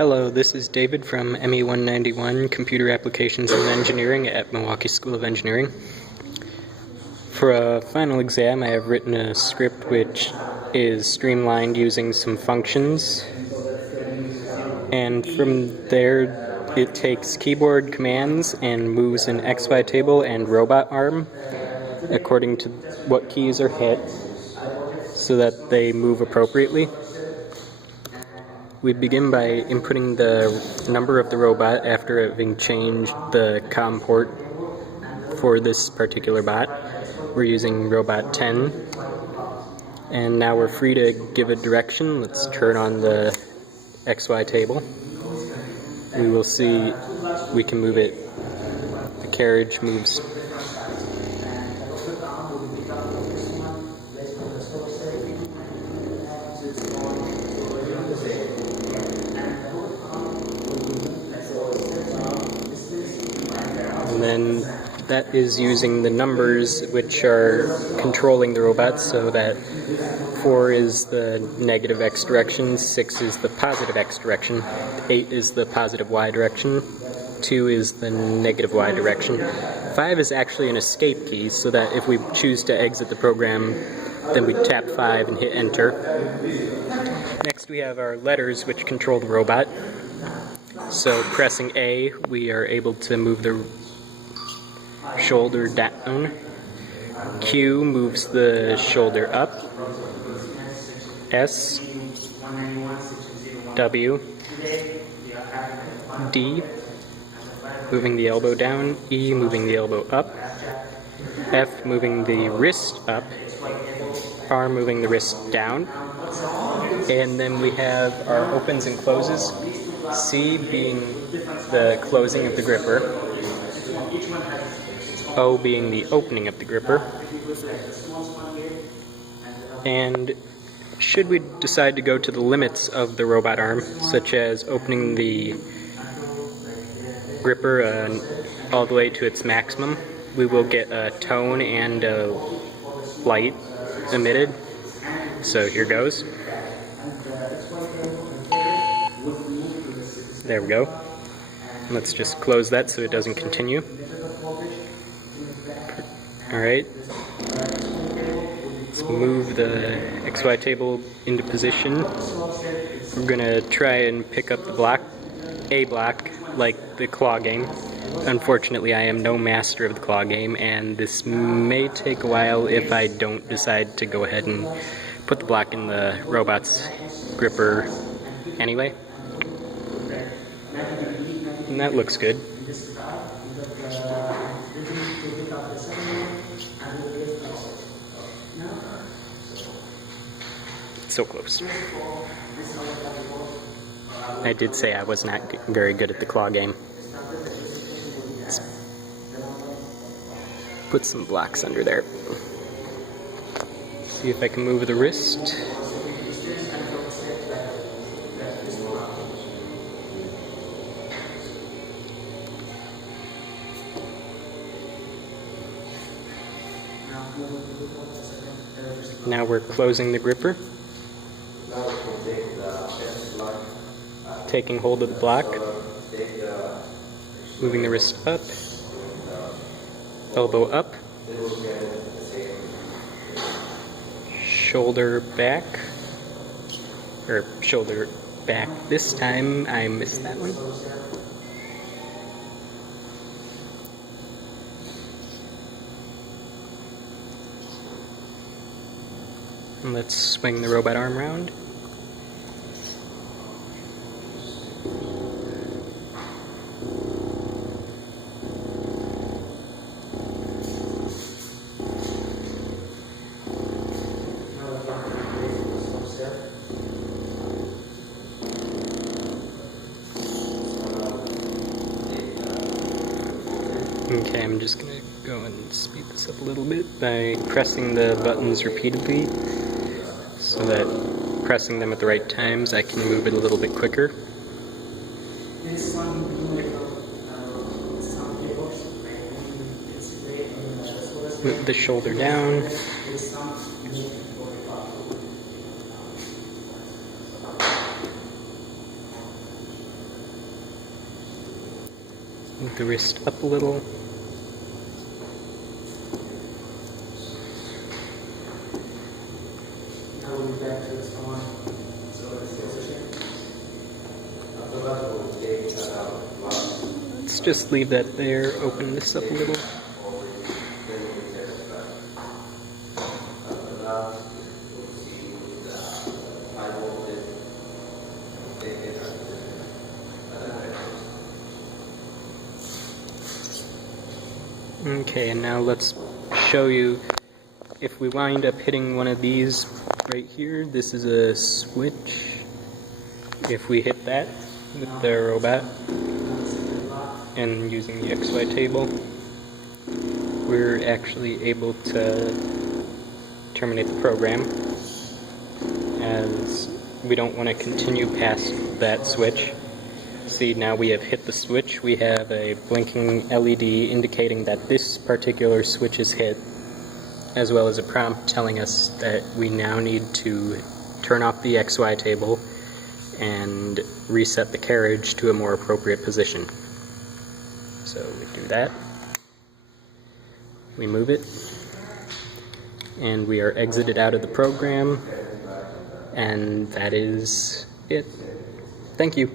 Hello, this is David from ME191 Computer Applications and Engineering at Milwaukee School of Engineering. For a final exam, I have written a script which is streamlined using some functions, and from there it takes keyboard commands and moves an XY table and robot arm according to what keys are hit so that they move appropriately. We begin by inputting the number of the robot after having changed the COM port for this particular bot. We're using robot 10. And now we're free to give a direction. Let's turn on the XY table. We will see we can move it. The carriage moves. And then that is using the numbers which are controlling the robot, so that 4 is the negative X direction, 6 is the positive X direction, 8 is the positive Y direction, 2 is the negative Y direction. 5 is actually an escape key, so that if we choose to exit the program, then we tap 5 and hit enter. Next we have our letters which control the robot. So pressing A, we are able to move the shoulder down. Q moves the shoulder up. S, W, D, moving the elbow down. E, moving the elbow up. F, moving the wrist up. R, moving the wrist down. And then we have our opens and closes. C being the closing of the gripper. O being the opening of the gripper. And should we decide to go to the limits of the robot arm, such as opening the gripper all the way to its maximum, we will get a tone and a light emitted. So here goes. There we go. Let's just close that so it doesn't continue. Alright. Let's move the XY table into position. We're gonna try and pick up the block, A block, like the claw game. Unfortunately, I am no master of the claw game, and this may take a while if I don't decide to go ahead and put the block in the robot's gripper anyway. And that looks good. So close. I did say I was not very good at the claw game. Let's put some blocks under there. See if I can move the wrist. Now we're closing the gripper. Taking hold of the block. Moving the wrist up. Elbow up. Shoulder back. Or shoulder back. This time I missed that one. And let's swing the robot arm around. Okay, I'm just going to go and speed this up a little bit by pressing the buttons repeatedly, so that pressing them at the right times I can move it a little bit quicker. Move the shoulder down. Move the wrist up a little. Let's just leave that there, open this up a little. Okay, and now let's show you if we wind up hitting one of these right here. This is a switch. If we hit that with the robot and using the XY table, we're actually able to terminate the program, as we don't want to continue past that switch. See, now we have hit the switch. We have a blinking LED indicating that this particular switch is hit, as well as a prompt telling us that we now need to turn off the XY table and reset the carriage to a more appropriate position. So we do that, we move it, and we are exited out of the program, and that is it. Thank you.